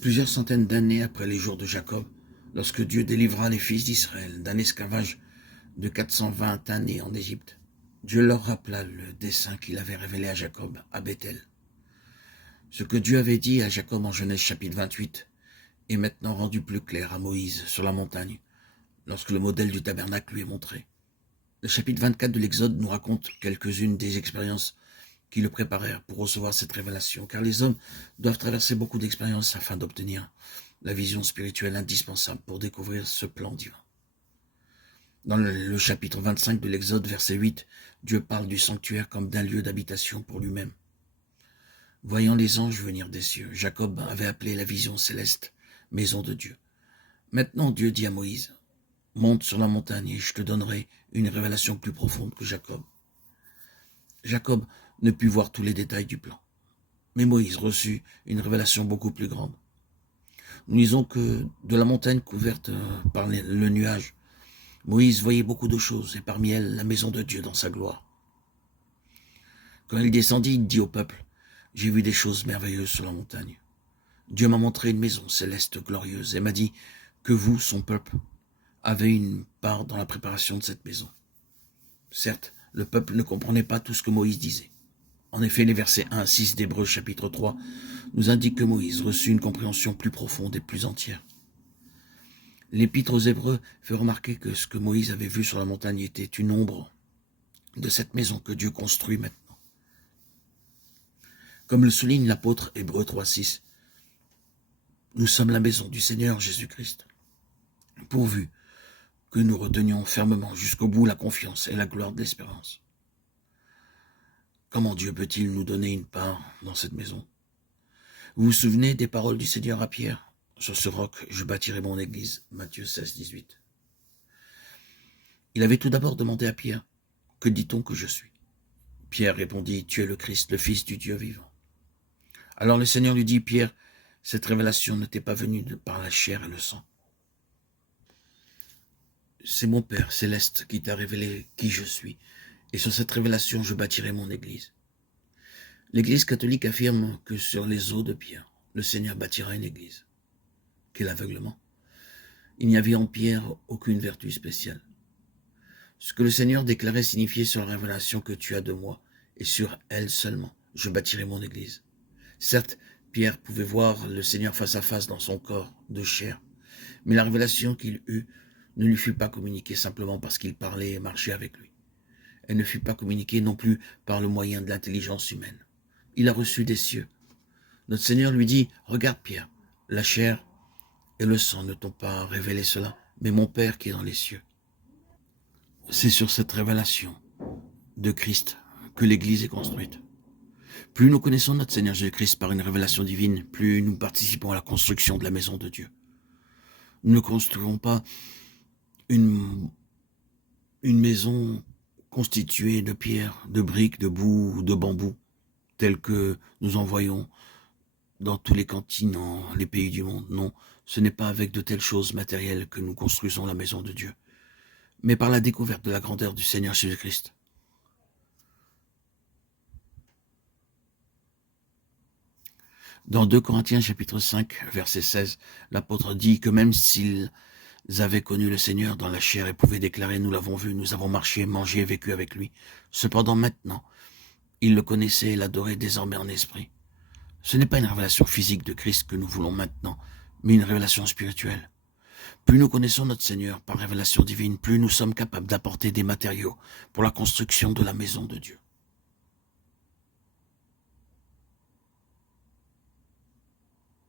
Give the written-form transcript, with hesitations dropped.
Plusieurs centaines d'années après les jours de Jacob, lorsque Dieu délivra les fils d'Israël d'un esclavage de 420 années en Égypte, Dieu leur rappela le dessein qu'il avait révélé à Jacob à Bethel. Ce que Dieu avait dit à Jacob en Genèse chapitre 28 est maintenant rendu plus clair à Moïse sur la montagne, lorsque le modèle du tabernacle lui est montré. Le chapitre 24 de l'Exode nous raconte quelques-unes des expériences qui le préparèrent pour recevoir cette révélation, car les hommes doivent traverser beaucoup d'expériences afin d'obtenir la vision spirituelle indispensable pour découvrir ce plan divin. Dans le chapitre 25 de l'Exode, verset 8, Dieu parle du sanctuaire comme d'un lieu d'habitation pour lui-même. Voyant les anges venir des cieux, Jacob avait appelé la vision céleste « maison de Dieu ». Maintenant Dieu dit à Moïse, « Monte sur la montagne et je te donnerai une révélation plus profonde que Jacob. » Jacob ne put voir tous les détails du plan, mais Moïse reçut une révélation beaucoup plus grande. Nous lisons que de la montagne couverte par le nuage, Moïse voyait beaucoup de choses, et parmi elles la maison de Dieu dans sa gloire. Quand il descendit, il dit au peuple, « J'ai vu des choses merveilleuses sur la montagne. Dieu m'a montré une maison céleste glorieuse et m'a dit que vous, son peuple, avez une part dans la préparation de cette maison. » Certes, le peuple ne comprenait pas tout ce que Moïse disait. En effet, les versets 1 à 6 d'Hébreux chapitre 3 nous indiquent que Moïse reçut une compréhension plus profonde et plus entière. L'Épître aux Hébreux fait remarquer que ce que Moïse avait vu sur la montagne était une ombre de cette maison que Dieu construit maintenant. Comme le souligne l'apôtre Hébreux 3,6, nous sommes la maison du Seigneur Jésus-Christ, pourvu que nous retenions fermement jusqu'au bout la confiance et la gloire de l'espérance. Comment Dieu peut-il nous donner une part dans cette maison? Vous vous souvenez des paroles du Seigneur à Pierre? Sur ce roc, je bâtirai mon église. Matthieu 16, 18. Il avait tout d'abord demandé à Pierre, « Que dit-on que je suis ?» Pierre répondit, « Tu es le Christ, le Fils du Dieu vivant. » Alors le Seigneur lui dit, « Pierre, cette révélation ne t'est pas venue par la chair et le sang. C'est mon Père céleste qui t'a révélé qui je suis, et sur cette révélation, je bâtirai mon église. » L'Église catholique affirme que sur les os de Pierre, le Seigneur bâtira une église. Quel aveuglement! Il n'y avait en Pierre aucune vertu spéciale. Ce que le Seigneur déclarait signifiait sur la révélation que tu as de moi, et sur elle seulement, je bâtirai mon église. Certes, Pierre pouvait voir le Seigneur face à face dans son corps de chair, mais la révélation qu'il eut ne lui fut pas communiquée simplement parce qu'il parlait et marchait avec lui. Elle ne fut pas communiquée non plus par le moyen de l'intelligence humaine. Il a reçu des cieux. Notre Seigneur lui dit, « Regarde Pierre, la chair et le sang ne t'ont pas révélé cela, mais mon Père qui est dans les cieux. » C'est sur cette révélation de Christ que l'Église est construite. Plus nous connaissons notre Seigneur Jésus-Christ par une révélation divine, plus nous participons à la construction de la maison de Dieu. Nous ne construirons pas une maison constituée de pierres, de briques, de boue ou de bambou, telle que nous en voyons dans tous les continents, les pays du monde. Non, ce n'est pas avec de telles choses matérielles que nous construisons la maison de Dieu, mais par la découverte de la grandeur du Seigneur Jésus-Christ. Dans 2 Corinthiens chapitre 5, verset 16, l'apôtre dit que même s'ils avaient connu le Seigneur dans la chair et pouvaient déclarer « Nous l'avons vu, nous avons marché, mangé et vécu avec lui », cependant maintenant, ils le connaissaient et l'adoraient désormais en esprit. Ce n'est pas une révélation physique de Christ que nous voulons maintenant, mais une révélation spirituelle. Plus nous connaissons notre Seigneur par révélation divine, plus nous sommes capables d'apporter des matériaux pour la construction de la maison de Dieu.